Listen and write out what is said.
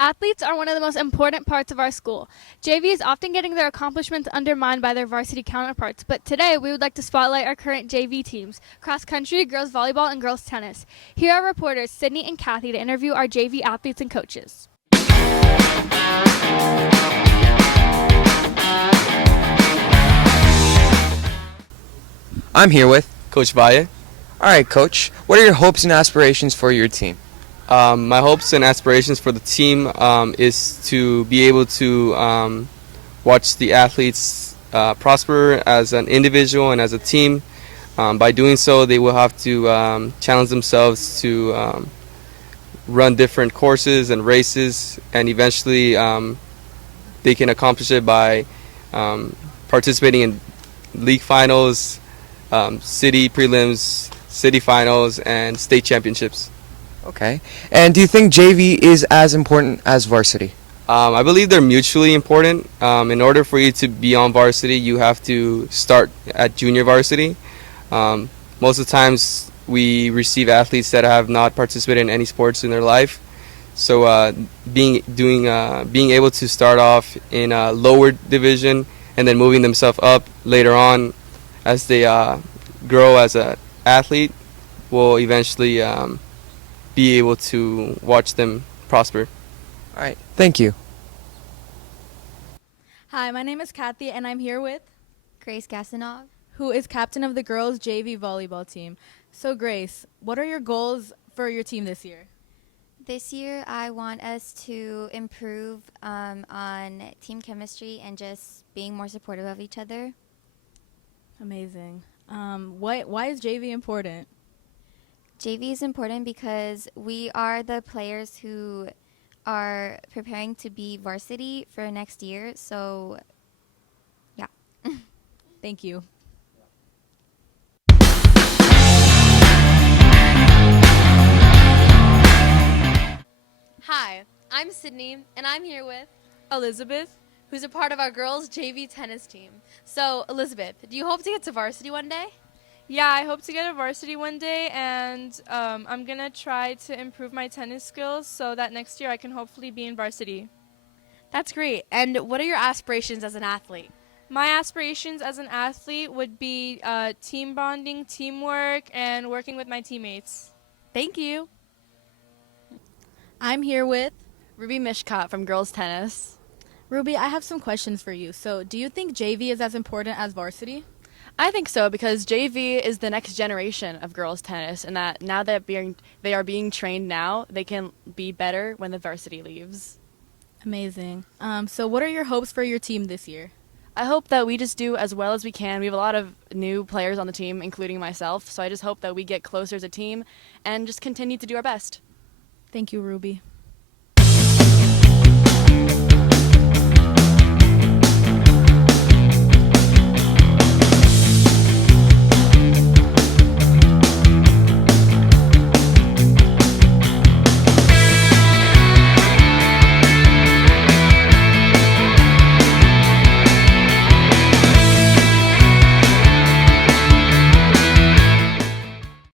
Athletes are one of the most important parts of our school. JV is often getting their accomplishments undermined by their varsity counterparts, but today we would like to spotlight our current JV teams, cross country, girls volleyball, and girls tennis. Here are reporters Sydney and Kathy to interview our JV athletes and coaches. I'm here with Coach Valle. All right, Coach. What are your hopes and aspirations for your team? My hopes and aspirations for the team is to be able to watch the athletes prosper as an individual and as a team. By doing so, they will have to challenge themselves to run different courses and races, and eventually they can accomplish it by participating in league finals, city prelims, city finals, and state championships. Okay. And do you think JV is as important as varsity? I believe they're mutually important. In order for you to be on varsity, you have to start at junior varsity. Most of the times we receive athletes that have not participated in any sports in their life. So being able to start off in a lower division and then moving themselves up later on as they grow as an athlete will eventually be able to watch them prosper. All right. Thank you. Hi, my name is Kathy, and I'm here with Grace Gasanov, who is captain of the girls' JV volleyball team. So, Grace, what are your goals for your team this year? This year, I want us to improve on team chemistry and just being more supportive of each other. Amazing. Why is JV important? JV is important because we are the players who are preparing to be varsity for next year. So, yeah. Thank you. Hi, I'm Sydney, and I'm here with Elizabeth. who's a part of our girls' JV tennis team. So, Elizabeth, do you hope to get to varsity one day? Yeah, I hope to get a varsity one day, and I'm going to try to improve my tennis skills so that next year I can hopefully be in varsity. That's great. And what are your aspirations as an athlete? My aspirations as an athlete would be team bonding, teamwork, and working with my teammates. Thank you. I'm here with Ruby Mishkat from girls tennis. Ruby. I have some questions for you. So, do you think JV is as important as varsity? I think so because JV is the next generation of girls tennis, and that now that they are being trained now, they can be better when the varsity leaves. Amazing. So, what are your hopes for your team this year? I hope that we just do as well as we can. We have a lot of new players on the team, including myself, so I just hope that we get closer as a team and just continue to do our best. Thank you, Ruby.